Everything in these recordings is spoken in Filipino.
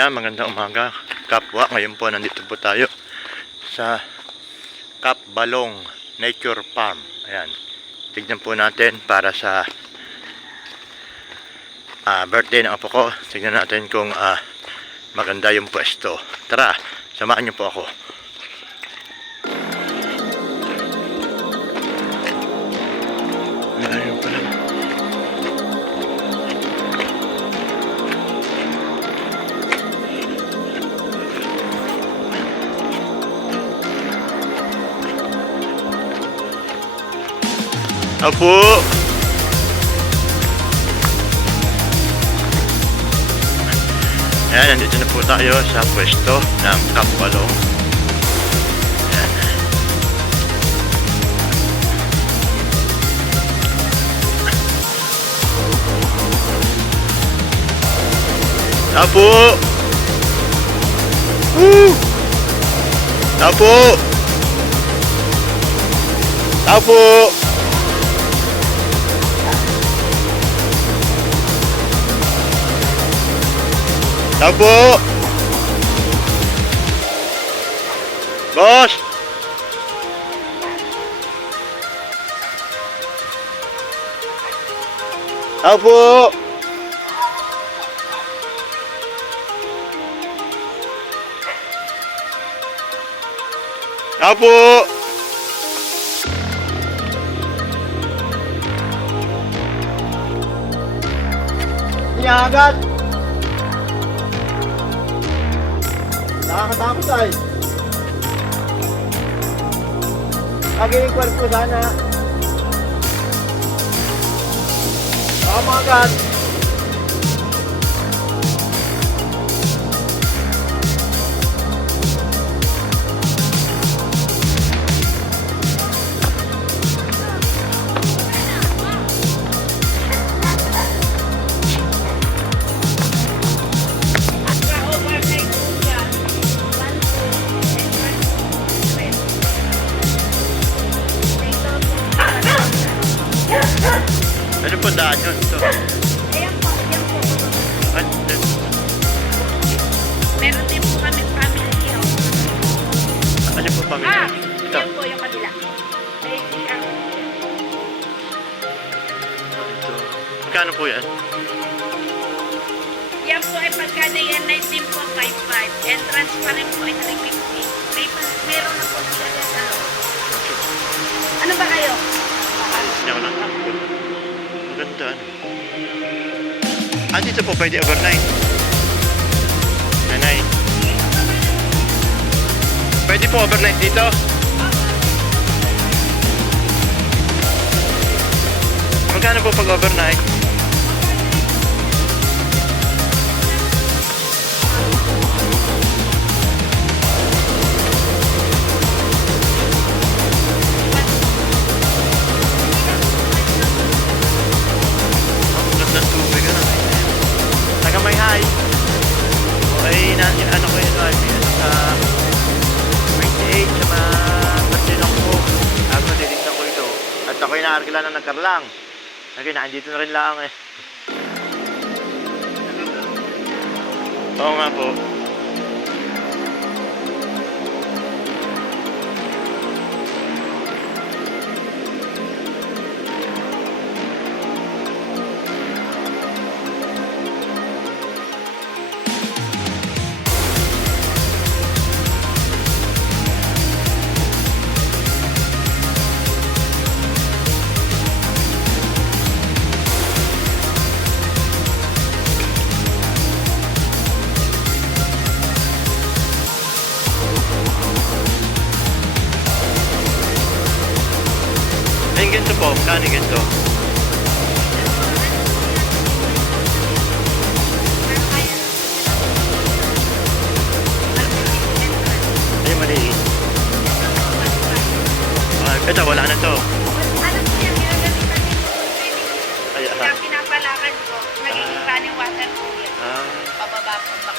Ayan, magandang umaga kapwa. Ngayon po nandito po tayo sa Kapbalong Nature Farm. Ayan, tignan po natin para sa birthday ng apo ko. Tignan natin kung maganda yung pwesto. Tara, samahan niyo po ako. Ayun pala. Apo! Ayan, nandito na po tayo sa pwesto ng Kapbalong. Ayan. Apo! Woo! Apo! Apo! Tao po! Boss! Tao po! Tao po! Inyagat! Nakakatakot ay. Magiging kwarto sana. Tama agad. Ano po daan yun? Ito. Ayan po, ayan po. Ano? Meron din po kami family house. Ano po pamilya? Ito. Yan po yung kabila. Ito. Magkano po yan? Yan po ay pagka day and night din po 5.5. Entrance pa rin po ay 3.50. Meron na po siya sa loob. Ano ba kayo? Hindi ako lang hapon. Maganda. Dito po pwede overnight. Nanay. Pwede po overnight dito? Magkano po pag overnight? Ganda tubig na. Taga may high. Ay, ano ko yun, sa 28 sa mga Martinok po. Ako, titignan ko ito. At ako'y naarkila na nagkarlang. Okay, naandito na rin lang eh. Oo nga po. Ay, ganito po. Kano ganito? Ay, maliit. Ito, wala na to. Ano po yan? Ginagamitan din po. Ay, Kaya pinapalakan po. Nagiging running water po yan. Pababa po box.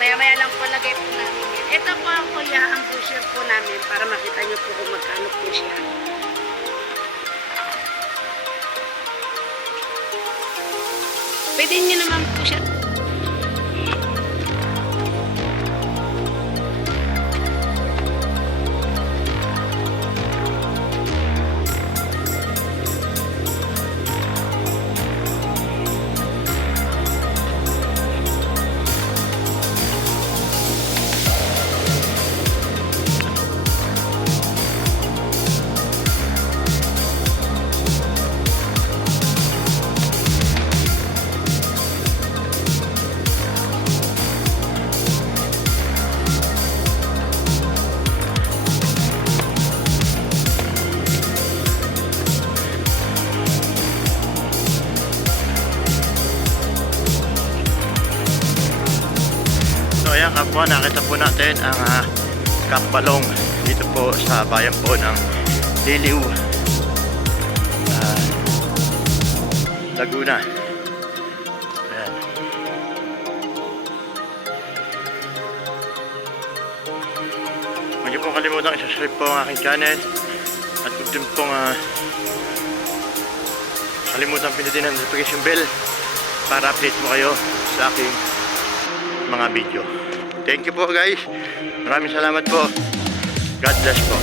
Maya-maya lang po lagay po namin yan. Ito po ang kuya, ang pusher po namin para makita nyo po kung magkano po siya. Pwede nyo naman po siya ayan kapwa, nakita po natin ang Camp Balong dito po sa bayan po ng Liliw, Laguna. Ayan. Huwag niyo pong kalimutan i-subscribe po ang aking channel at huwag din pong kalimutan pindutin ang notification bell para update mo kayo sa aking mga video. Thank you po guys. Maraming salamat po. God bless po.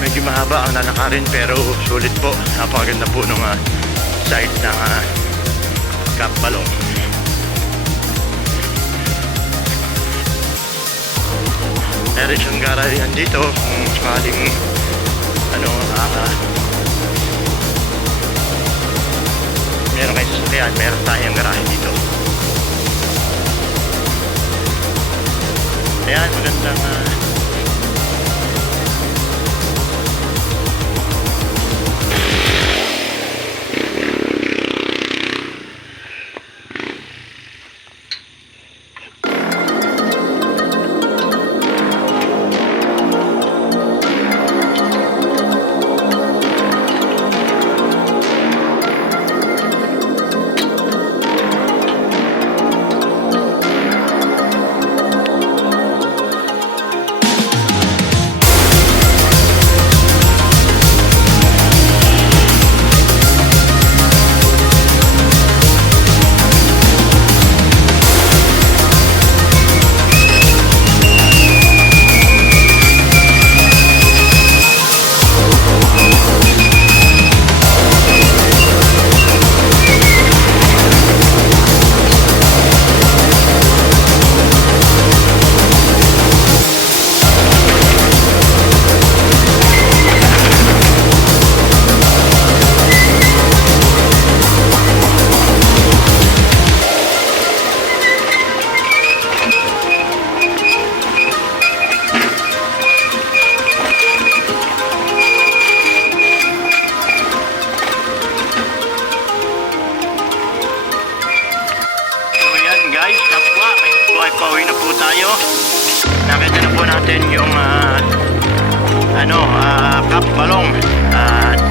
Medyo mahaba ang lalakarin pero sulit po. Napakaganda po nung side ng Camp Balong. Meron siyang garayan dito kung sakaling meron kayo sasakyan, meron tayong garahe dito. Ayan, magandang pauwi na po tayo. Nakita na po natin yung Camp Balong at